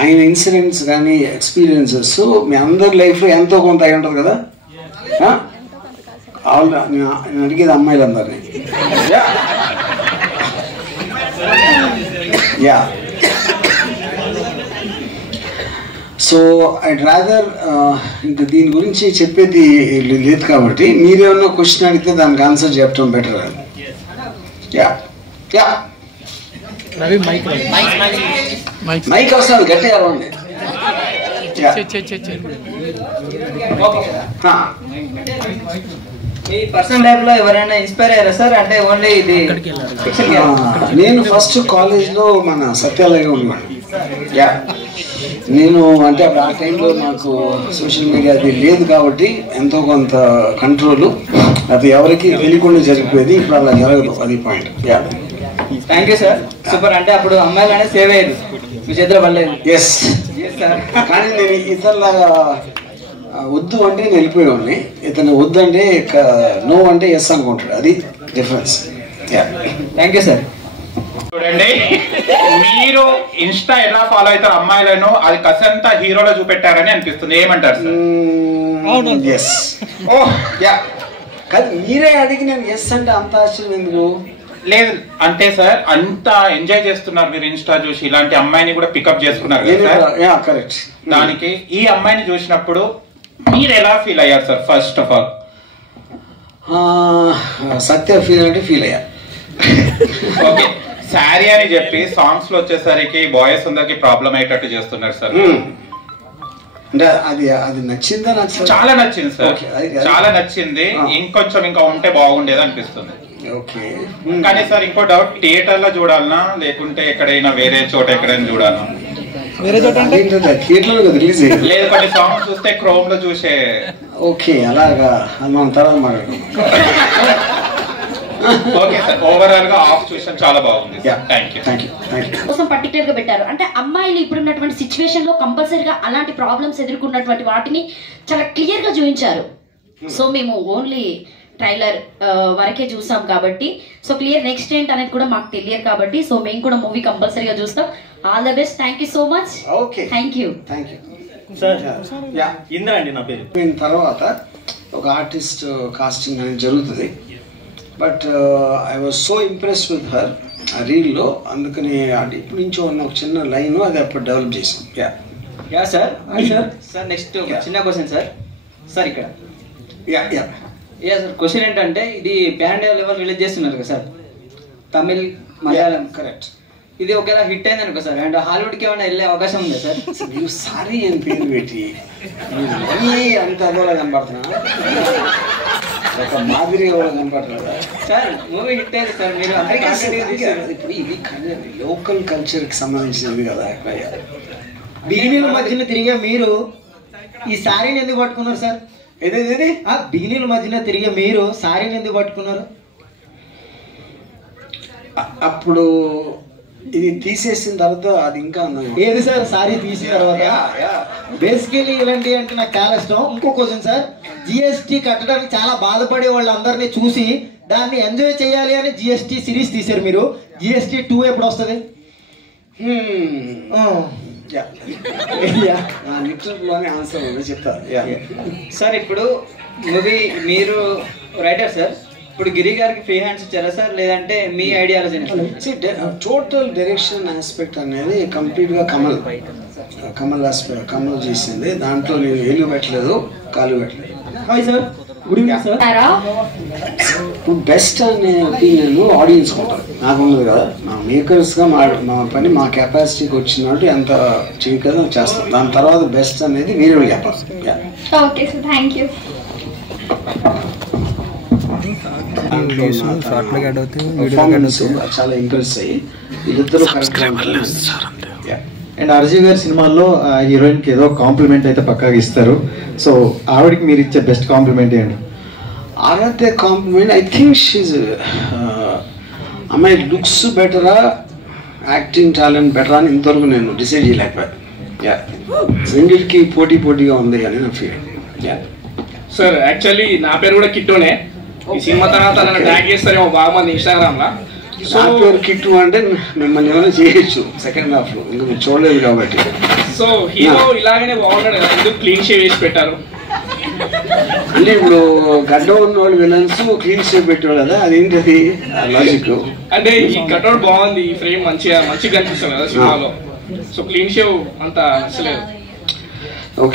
ఆయన ఇన్సిడెంట్స్ కానీ ఎక్స్పీరియన్సెస్ మీ అందరి లైఫ్లో ఎంతో కొంత అయి ఉంటుంది కదా. నేను అడిగేది అమ్మాయిలందరినీ. యా సో ఐడ్ రాదర్ ఇంకా దీని గురించి చెప్పేది లేదు కాబట్టి మీరేమన్నా క్వశ్చన్ అడిగితే దానికి ఆన్సర్ చెప్పడం బెటర్. యా యా మైక్ వస్తుంది గట్టిగా అవ్వండి. మీ పర్సనల్ లైఫ్ లో ఎవరైనా ఇన్స్పైర్ అయ్యారా సార్? అంటే ఓన్లీ ఇది నేను ఫస్ట్ కాలేజ్లో మన సత్యాలయంగా ఉన్నాను. యా నేను అంటే అప్పుడు ఆ టైంలో నాకు సోషల్ మీడియా అది లేదు కాబట్టి ఎంతో కొంత కంట్రోల్ అది ఎవరికి తెలియకుండా జరిగిపోయేది. ఇప్పుడు అలా జరగదు, అది point. Yeah thank you sir. Super. అంటే అప్పుడు అమ్మాయిలు అనేది సేవ్ అయ్యేది, మీ చేతిలో పడలేదు. Yes sir. కానీ నేను ఇతరులాగా వద్దు అంటే నేను వెళ్ళిపోయేవాడిని, ఇతను వద్దు అంటే నో అంటే ఎస్ అనుకుంటాడు, అది డిఫరెన్స్. Thank you sir. చూడండి, మీరు ఇన్స్టా ఎలా ఫాలో అవుతారు అమ్మాయిలను, అది కసంతా హీరోలో చూపెట్టారని అనిపిస్తుంది. ఏమంటారు సార్? ఎస్. ఓ యా కాదు, మీరే అడిగి నేను ఎస్ అంటే అంత ఆశ్చర్యం ఎందుకు లేదు అంటే సార్, అంత ఎంజాయ్ చేస్తున్నారు మీరు ఇన్స్టా చూసి, ఇలాంటి అమ్మాయిని కూడా పికప్ చేసుకున్నారు. కరెక్ట్. దానికి ఈ అమ్మాయిని చూసినప్పుడు మీరు ఎలా ఫీల్ అయ్యారు sir? First of all Satya feel అంటే ఫీల్ అయ్యా. ఓకే, శారీ అని చెప్పి సాంగ్స్ లో వచ్చేసరికి బాయ్స్ అందరికి ప్రాబ్లం అయ్యేటట్టు చేస్తున్నారు సార్. అంటే అది అది నచ్చిందా? నాకు చాలా నచ్చింది సార్, చాలా నచ్చింది. ఇంకొంచెం ఇంకా ఉంటే బాగుండేది అనిపిస్తుంది. ఓకే. కానీ సార్ ఇంకో డౌట్, థియేటర్ లో చూడాలనా లేకుంటే ఎక్కడైనా వేరే చోట ఎక్కడైనా చూడాలనా? వేరే చోట థియేటర్ లో రిలీజ్ లేదు, కొన్ని సాంగ్స్ చూస్తే క్రోమ్ లో చూసే. ఓకే, అలాగా మనం తర్వాత మాట్లాడుకుందాం. ఓకే సార్, ఓవరాల్ గా ఆఫ్ చూసాం, చాలా బాగుంది. థ్యాంక్ యూ కోసం పర్టికులర్ గా పెట్టారు. అంటే అమ్మాయిలు ఇప్పుడున్నటువంటి సిచ్యువేషన్ లో కంపల్సరీగా అలాంటి ప్రాబ్లమ్స్ ఎదుర్కొన్నటువంటి వాటిని చాలా క్లియర్ గా చూపించారు. సో మేము ఓన్లీ ట్రైలర్ వరకే చూసాం కాబట్టి, సో క్లియర్ నెక్స్ట్ ఏంటి అనేది కూడా మాకు తెలియదు కాబట్టి, సో మేము కూడా మూవీ కంపల్సరీగా చూస్తాం. All the best. Thank you so much. Okay, thank you. Sir. Indra అండి నా పేరు. తర్వాత ఒక ఆర్టిస్ట్ కాస్టింగ్ అనేది జరుగుతుంది. But I was so impressed with her ఆ రీల్లో, అందుకని అది ఇప్పటి నుంచో ఉన్న ఒక చిన్న లైన్ అది అప్పుడు డెవలప్ చేసాం. Yeah sir. సార్ నెక్స్ట్ చిన్న క్వశ్చన్ సార్. సార్ ఇక్కడ యా సార్, క్వశ్చన్ ఏంటంటే ఇది పాన్ ఇండియా లెవెల్ రిలీజ్ చేస్తున్నారు కదా సార్, తమిళ్ మలయాళం. కరెక్ట్. ఇది ఒకవేళ హిట్ అయింది అనుకో సార్, అండ్ హాలీవుడ్కి ఏమైనా వెళ్ళే అవకాశం ఉందా సార్? మీరు సారీ అని పేరు పెట్టి అంత అదోలా కనపడుతున్నా, ఒక మాదిరి ఎవరో కనపడుతున్నా సార్. మూవీ హిట్ అయింది సార్, మీరు ఇప్పుడు ఇది లోకల్ కల్చర్కి సంబంధించినది కదా. బిగినీల మధ్యన తిరిగే మీరు ఈ సారీని ఎందుకు పట్టుకున్నారు సార్? ఏదేది బిగినీల మధ్యన తిరిగే మీరు సారీని ఎందుకు పట్టుకున్నారు? అప్పుడు ఇది తీసేసిన తర్వాత అది ఇంకా ఏది సార్ సారీ తీసిన తర్వాత? బేసికలీ ఇలాంటి అంటే నాకు చాలా ఇష్టం. ఇంకో క్వశ్చన్ సార్, జిఎస్టీ కట్టడానికి చాలా బాధపడే వాళ్ళందరినీ చూసి దాన్ని ఎంజాయ్ చేయాలి అని జిఎస్టీ సిరీస్ తీశారు మీరు. జిఎస్టీ 2 ఎప్పుడు వస్తుంది? ఆన్సర్ చెప్తా సార్. ఇప్పుడు మూవీ మీరు రైటర్ సార్, ఇప్పుడు గిరి గారికి ఫ్రీ హ్యాండ్స్ ఇచ్చారా సార్, లేదంటే మీ ఐడియాలజీ? టోటల్ డైరెక్షన్ ఆస్పెక్ట్ అనేది కంప్లీట్ గా కమల్ చేసింది. దాంట్లో నేను ఏలు పెట్టలేదు, కాలు పెట్టలేదు. Sir good evening sir. ఇప్పుడు బెస్ట్ అనే ఒపీనియన్ ఆడియన్స్ ఉంటారు, నాకు ఉండదు కదా. మా మేకర్స్గా మా పని మా కెపాసిటీకి వచ్చినట్టు ఎంత చేయకదా చేస్తాం. దాని తర్వాత బెస్ట్ అనేది వేరే చెప్పాలి. Okay sir, thank you. చాలా ఇంప్రెస్ అయ్యి వీళ్ళిద్దరూ అండ్ అర్జీ గారి సినిమాల్లో హీరోయిన్ కి ఏదో కాంప్లిమెంట్ అయితే పక్కాగా ఇస్తారు. సో ఆవిడకి మీరు ఇచ్చే బెస్ట్ కాంప్లిమెంట్ ఏంటి? ఆరాధ్య కాంప్లిమెంట్ ఐ థింక్ షీజ్ అమ్మాయి లుక్స్ బెటరా, యాక్టింగ్ టాలెంట్ బెటరా అని ఇంతవరకు నేను డిసైడ్ చేయలేకపోయాను. రెండింటికి పోటీగా ఉంది కానీ నా ఫీలింగ్. సార్ యాక్చువల్లీ నా పేరు కూడా కిట్టోనే. ఈ సినిమా తర్వాత నన్ను ట్యాగ్ చేస్తారేమో బాగా మంది ఇన్స్టాగ్రామ్ లా. సో నా పేరు కిట్టు అంటే మిమ్మల్ని ఏమైనా చేయొచ్చు సెకండ్ హాఫ్ లో, ఇంకా మీరు చూడలేదు కాబట్టి. సో హీరో ఇలాగనే బాగున్నాడు కదా, ఎందుకు క్లీన్ షేవ్ వేసి పెట్టారు? అంటే ఇప్పుడు గడ్డ ఉన్న వాళ్ళు విలన్స్ క్లీన్ షేప్ పెట్టేవాళ్ళు కదా, అదేంటి అది లాజిక్? అంటే ఈ కట్అవుట్ బాగుంది, ఈ ఫ్రేమ్ మంచిగా కనిపిస్తుంది కదా సినిమాలో, సో క్లీన్ షేవ్ అంత నచ్చలేదు. ఓకే.